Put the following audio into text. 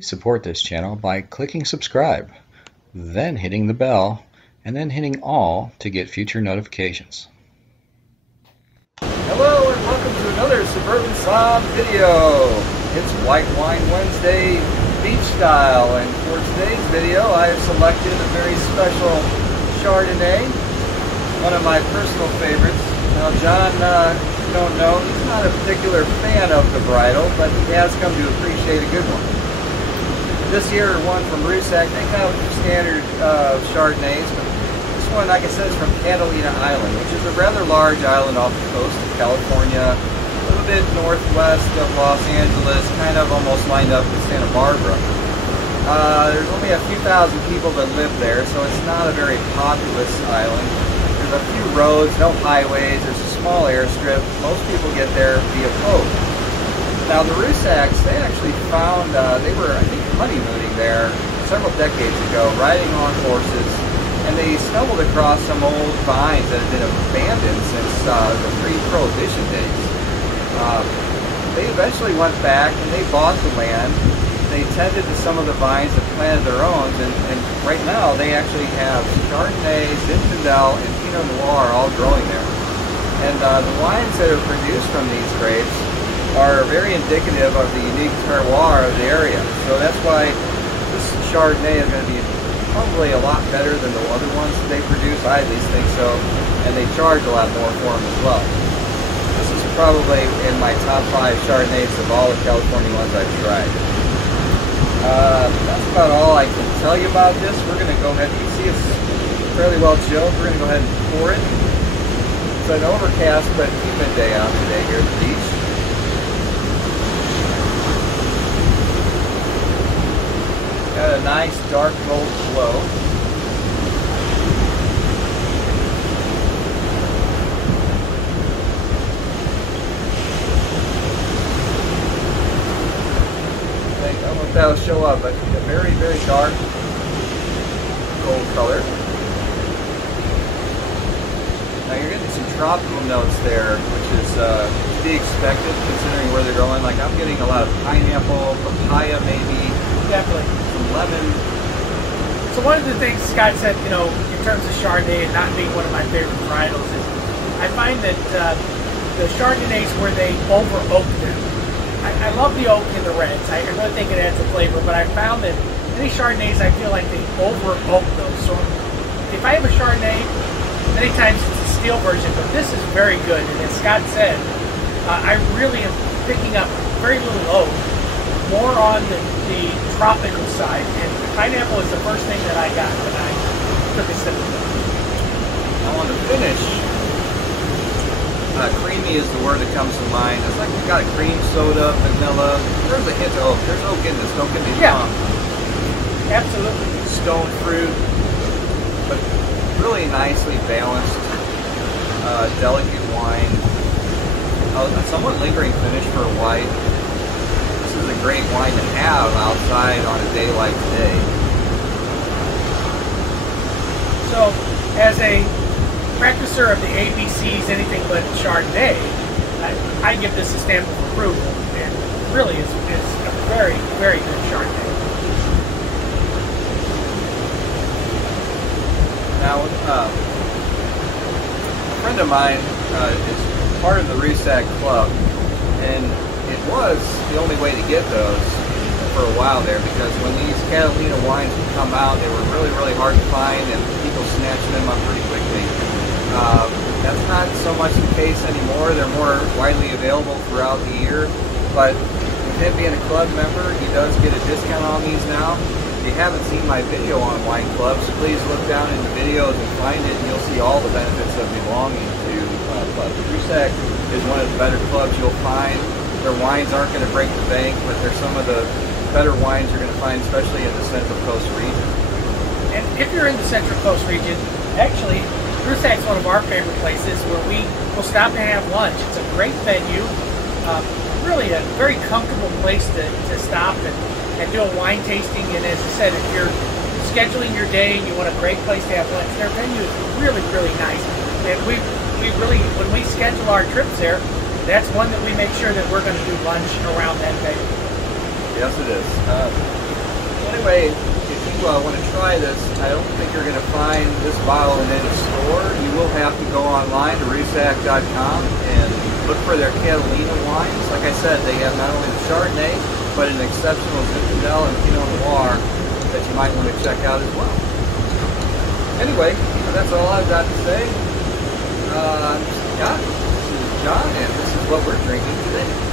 Please support this channel by clicking subscribe, then hitting the bell, and then hitting all to get future notifications. Hello and welcome to another Suburban Sob video. It's White Wine Wednesday beach style, and for today's video I have selected a very special Chardonnay, one of my personal favorites. Now John, if you don't know, he's not a particular fan of the varietal, but he has come to appreciate a good one. This here one from Rusack, they have standard Chardonnays, but this one, like I said, is from Catalina Island, which is a rather large island off the coast of California, a little bit northwest of Los Angeles, kind of almost lined up with Santa Barbara. There's only a few thousand people that live there, so it's not a very populous island. There's a few roads, no highways, there's a small airstrip. Most people get there via boat. Now the Rusacks, they actually found, they were, I think, honeymooning there several decades ago, riding on horses, and they stumbled across some old vines that had been abandoned since the pre-Prohibition days. They eventually went back and they bought the land. They tended to some of the vines and planted their own, and right now they actually have Chardonnay, Zinfandel, and Pinot Noir all growing there. And the wines that are produced from these grapes are very indicative of the unique terroir of the area. So that's why this Chardonnay is going to be probably a lot better than the other ones that they produce. I at least think so. And they charge a lot more for them as well. This is probably in my top 5 Chardonnays of all the California ones I've tried. That's about all I can tell you about this. We're going to go ahead, you can see it's fairly well chilled. We're going to go ahead and pour it. It's an overcast but humid day out today here at the beach. Got a nice dark gold glow. I don't know if that'll show up, but a very, very dark gold color. Now you're getting some tropical notes there, which is to be expected considering where they're going. Like I'm getting a lot of pineapple, papaya maybe. Definitely. Lemon. So one of the things Scott said, you know, in terms of Chardonnay and not being one of my favorite varietals is I find that the Chardonnays where they over oak them. I love the oak in the reds. I really think it adds a flavor, but I found that many Chardonnays I feel like they over oak those. So if I have a Chardonnay, many times it's a steel version, but this is very good. And as Scott said, I really am picking up very little oak, more on the tropical side, and pineapple is the first thing that I got when I took a sip of it. Now on the finish, creamy is the word that comes to mind. It's like we've got a cream soda, vanilla. There's a hint of oak. There's oak in this, don't get me wrong. Absolutely. Stone fruit, but really nicely balanced, delicate wine. A somewhat lingering finish for a white. This is a great wine to have outside on a day like today. So, as a practicer of the ABCs, anything but Chardonnay, I give this a stamp of approval, and really is a very, very good Chardonnay. Now, a friend of mine is part of the Rusack Club, and it was the only way to get those for a while there, because when these Catalina wines would come out, they were really, really hard to find, and people snatched them up pretty quickly. That's not so much the case anymore. They're more widely available throughout the year, but with him being a club member, he does get a discount on these now. If you haven't seen my video on wine clubs, please look down in the videos and find it, and you'll see all the benefits of belonging to clubs. Rusack is one of the better clubs you'll find. Their wines aren't going to break the bank, but they're some of the better wines you're going to find, especially in the Central Coast region. And if you're in the Central Coast region, actually, Rusack's one of our favorite places where we will stop and have lunch. It's a great venue, really a very comfortable place to stop and do a wine tasting. And as I said, if you're scheduling your day and you want a great place to have lunch, their venue is really, really nice. And we really, when we schedule our trips there, that's one that we make sure that we're going to do lunch around that venue. Yes, it is. anyway, if you want to try this, I don't think you're going to find this bottle in any store. You will have to go online to Rusack.com and look for their Catalina wines. Like I said, they have not only the Chardonnay, but an exceptional Zinfandel and Pinot Noir that you might want to check out as well. Anyway, that's all I've got to say. I'm Scott, this is John, and this is what we're drinking today.